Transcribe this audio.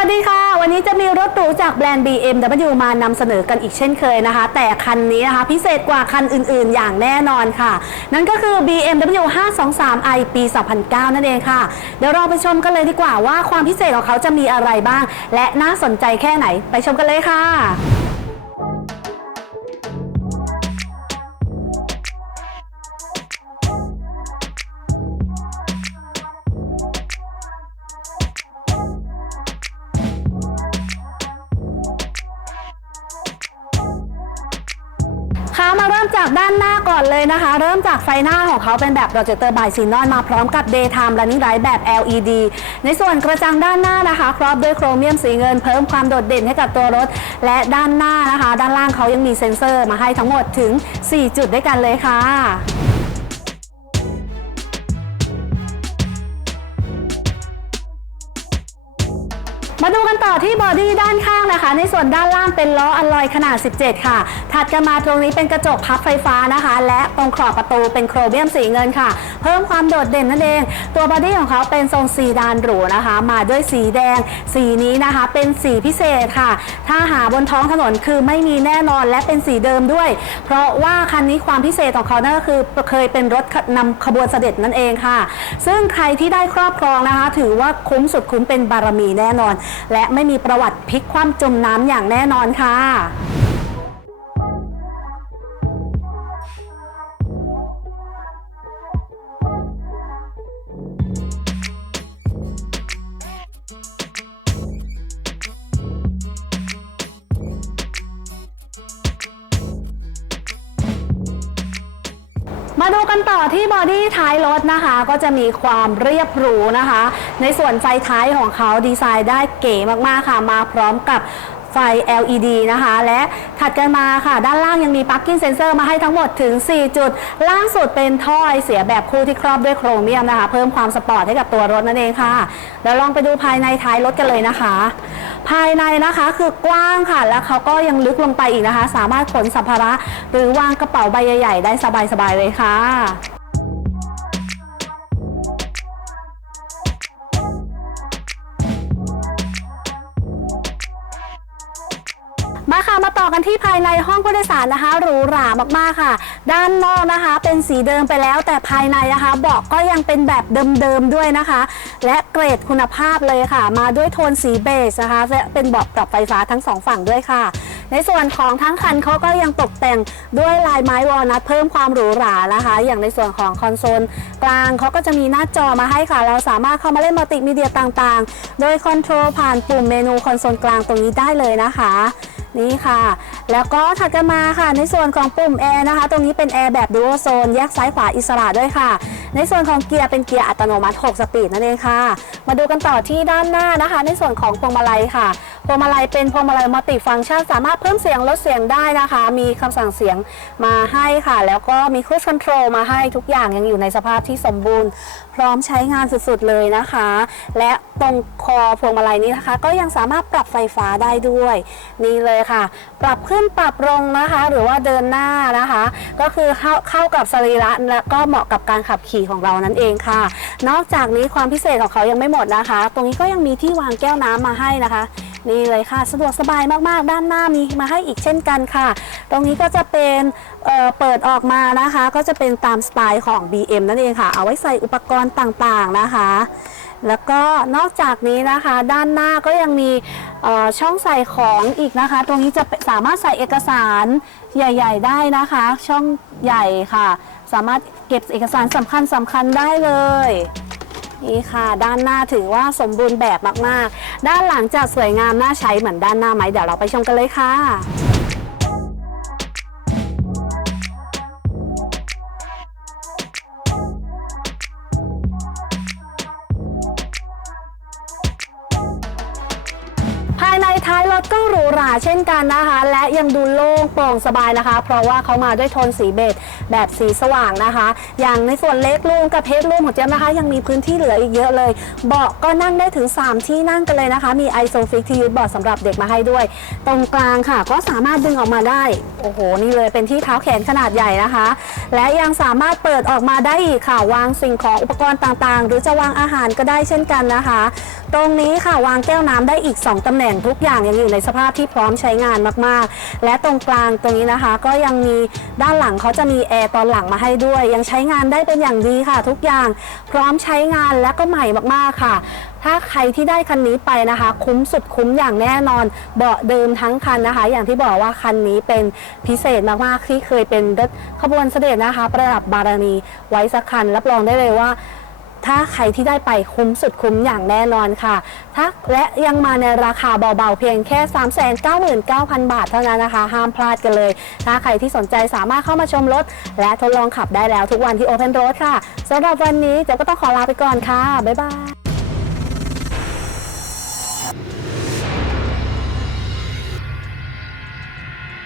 วัสดีค่ะ วันนี้จะมีรถหรูจากแบรนด์ BMW มานำเสนอกันอีกเช่นเคยนะคะ แต่คันนี้นะคะ พิเศษกว่าคันอื่นๆ อย่างแน่นอนค่ะ นั่นก็คือ BMW 523i ปี 2009 นั่นเองค่ะ เดี๋ยวเราไปชมกันเลยดีกว่าว่าความพิเศษของเขาจะมีอะไรบ้าง และน่าสนใจแค่ไหนไปชมกันเลยค่ะ จากด้านหน้าก่อนเลยนะคะ เริ่มจากไฟหน้าของเขาเป็นแบบโปรเจคเตอร์บายซีนอนมาพร้อมกับ Daytime Running Light แบบ LED ในส่วนกระจังด้านหน้านะคะครอบด้วยโครเมียมสีเงินเพิ่มความโดดเด่นให้กับตัวรถ และด้านหน้านะคะ ด้านล่างเขายังมีเซ็นเซอร์มาให้ทั้งหมดถึง 4 จุดด้วยกันเลยค่ะมาดูกันต่อที่บอดี้ด้านข้างนะคะ ในส่วนด้านล่างเป็นล้ออลลอยขนาด 17 ค่ะ ถัดกันมาตรงนี้เป็นกระจกพับไฟฟ้านะคะ และตรงขอบประตูเป็นโครเมียมสีเงินค่ะ เพิ่มความโดดเด่นนั่นเอง ตัวบอดี้ของเขาเป็นทรงซีดานหรูนะคะ มาด้วยสีแดง สีนี้นะคะเป็นสีพิเศษค่ะ ถ้าหาบนท้องถนนคือไม่มีแน่นอนและเป็นสีเดิมด้วย เพราะว่าคันนี้ความพิเศษของเขานั่นก็คือเคยเป็นรถนำขบวนเสด็จนั่นเองค่ะ ซึ่งใครที่ได้ครอบครองนะคะ ถือว่าคุ้มสุดคุ้มเป็นบารมีแน่นอน และไม่มีประวัติพลิกคว่ำจมน้ำอย่างแน่นอนค่ะ มาดูกันต่อที่บอดี้ท้ายรถนะคะ ก็จะมีความเรียบหรูนะคะ ในส่วนไฟท้ายของเขาดีไซน์ได้เก๋มากๆค่ะ มาพร้อมกับไฟ LED นะคะ และถัดกันมาค่ะ ด้านล่างยังมีปักกิ้งเซนเซอร์มาให้ทั้งหมดถึง 4 จุด ล่างสุดเป็นท่อไอเสียแบบคู่ที่ครอบด้วยโครเมียมนะคะ เพิ่มความสปอร์ตให้กับตัวรถนั่นเองค่ะเดี๋ยวลองไปดูภายในท้ายรถกันเลยนะคะ ภายในนะคะคือกว้างค่ะ แล้วเขาก็ยังลึกลงไปอีกนะคะ สามารถขนสัมภาระหรือวางกระเป๋าใบใหญ่ ๆ ได้สบายๆเลยค่ะ มาค่ะมาต่อกันที่ภายในห้องผู้โดยสารนะคะหรูหรามากๆค่ะ ด้านนอกนะคะ เป็นสีเดิมไปแล้ว แต่ภายในนะคะเบาะก็ยังเป็นแบบเดิมๆด้วยนะคะ และเกรดคุณภาพเลยค่ะ มาด้วยโทนสีเบจนะคะและเป็นเบาะปรับไฟฟ้าทั้งสองฝั่งด้วยค่ะ ในส่วนของทั้งคันเขาก็ยังตกแต่งด้วยลายไม้วอลนัทเพิ่มความหรูหรานะคะ อย่างในส่วนของคอนโซลกลางเขาก็จะมีหน้าจอมาให้ค่ะ เราสามารถเข้ามาเล่นมัลติมีเดียต่างๆ โดยคอนโทรลผ่านปุ่มเมนูคอนโซลกลางตรงนี้ได้เลยนะคะ นี่ค่ะ แล้วก็ถัดกันมาค่ะในส่วนของปุ่มแอร์นะคะ ตรงนี้เป็นแอร์แบบดูโอโซนแยกซ้ายขวาอิสระด้วยค่ะ ในส่วนของเกียร์เป็นเกียร์อัตโนมัติ 6 สปีดนั่นเองค่ะ มาดูกันต่อที่ด้านหน้านะคะ ในส่วนของพวงมาลัยค่ะ พวงมาลัยเป็นพวงมาลัยมัลติฟังก์ชันสามารถเพิ่มเสียงลดเสียงได้นะคะ มีคำสั่งเสียงมาให้ค่ะ แล้วก็มีครู i คอนโทรลมาให้ทุกอย่างยังอยู่ในสภาพที่สมบูรณ์ พร้อมใช้งานสุดๆเลยนะคะ และตรงคอพวงมาลัยนี้นะคะ ก็ยังสามารถปรับไฟฟ้าได้ด้วย นี่เลยค่ะ ปรับขึ้นปรับลงนะคะ หรือว่าเดินหน้านะคะ ก็คือเข้าเข้ากับสรีระและก็เหมาะกับการขับขี่ของเรานั่นเองค่ะ นอกจากนี้ความพิเศษของเขายังไม่หมดนะคะ ตรงนี้ก็ยังมีที่วางแก้วน้ำมาให้นะคะ นี่เลยค่ะ สะดวกสบายมากๆ ด้านหน้ามีมาให้อีกเช่นกันค่ะ ตรงนี้ก็จะเป็นเเปิดออกมานะคะ ก็จะเป็นตามสไตล์ของ BM นั่นเองค่ะ เอาไว้ใส่อุปกรณ์ต่างๆนะคะ แล้วก็นอกจากนี้นะคะ ด้านหน้าก็ยังมีช่องใส่ของอีกนะคะ ตรงนี้จะสามารถใส่เอกสารใหญ่ ๆ ได้นะคะ ช่องใหญ่ค่ะ สามารถเก็บเอกสารสำคัญสำคัญได้เลย นี่ค่ะ ด้านหน้าถือว่าสมบูรณ์แบบมากๆ ด้านหลังจะสวยงามน่าใช้เหมือนด้านหน้าไหมเดี๋ยวเราไปชมกันเลยค่ะภายในท้ายรถก็หรูหราเช่นกันนะคะ และยังดูโล่งโปร่งสบายนะคะ เพราะว่าเขามาด้วยโทนสีเบจ แบบสีสว่างนะคะ อย่างในส่วนเล็กรูมกับเฮดรูมของเจ๊ยบนะคะ ยังมีพื้นที่เหลืออีกเยอะเลย เบาะก็นั่งได้ถึง 3 ที่นั่งกันเลยนะคะ มีไอโซฟิกที่ยึดเบาะสำหรับเด็กมาให้ด้วย ตรงกลางค่ะก็สามารถดึงออกมาได้ โอ้โห นี่เลยเป็นที่เท้าแขนขนาดใหญ่นะคะ และยังสามารถเปิดออกมาได้อีกค่ะวางสิ่งของอุปกรณ์ต่างๆ หรือจะวางอาหารก็ได้เช่นกันนะคะ ตรงนี้ค่ะวางแก้วน้ำได้อีก 2ตำแหน่งทุกอย่างยังอยู่ในสภาพที่พร้อมใช้งานมากๆ และตรงกลางตรงนี้นะคะ ก็ยังมีด้านหลังเขาจะมีแอร์ตอนหลังมาให้ด้วย ยังใช้งานได้เป็นอย่างดีค่ะ ทุกอย่างพร้อมใช้งานและก็ใหม่มากๆค่ะ ถ้าใครที่ได้คันนี้ไปนะคะ คุ้มสุดคุ้มอย่างแน่นอน เบาะเดิมทั้งคันนะคะ อย่างที่บอกว่าคันนี้เป็นพิเศษมากๆที่เคยเป็นรถขบวนเสด็จนะคะ ประดับบารมีไว้สักคันรับรองได้เลยว่า ถ้าใครที่ได้ไปคุ้มสุดคุ้มอย่างแน่นอนค่ะทักและยังมาในราคาเบาๆเพียงแค่ 399,000 บาทเท่านั้นนะคะ ห้ามพลาดกันเลย ถ้าใครที่สนใจสามารถเข้ามาชมรถ และทดลองขับได้แล้วทุกวันที่ Open Road ค่ะสำหรับวันนี้เจ๊ก็ต้องขอลาไปก่อนค่ะ บ๊ายบาย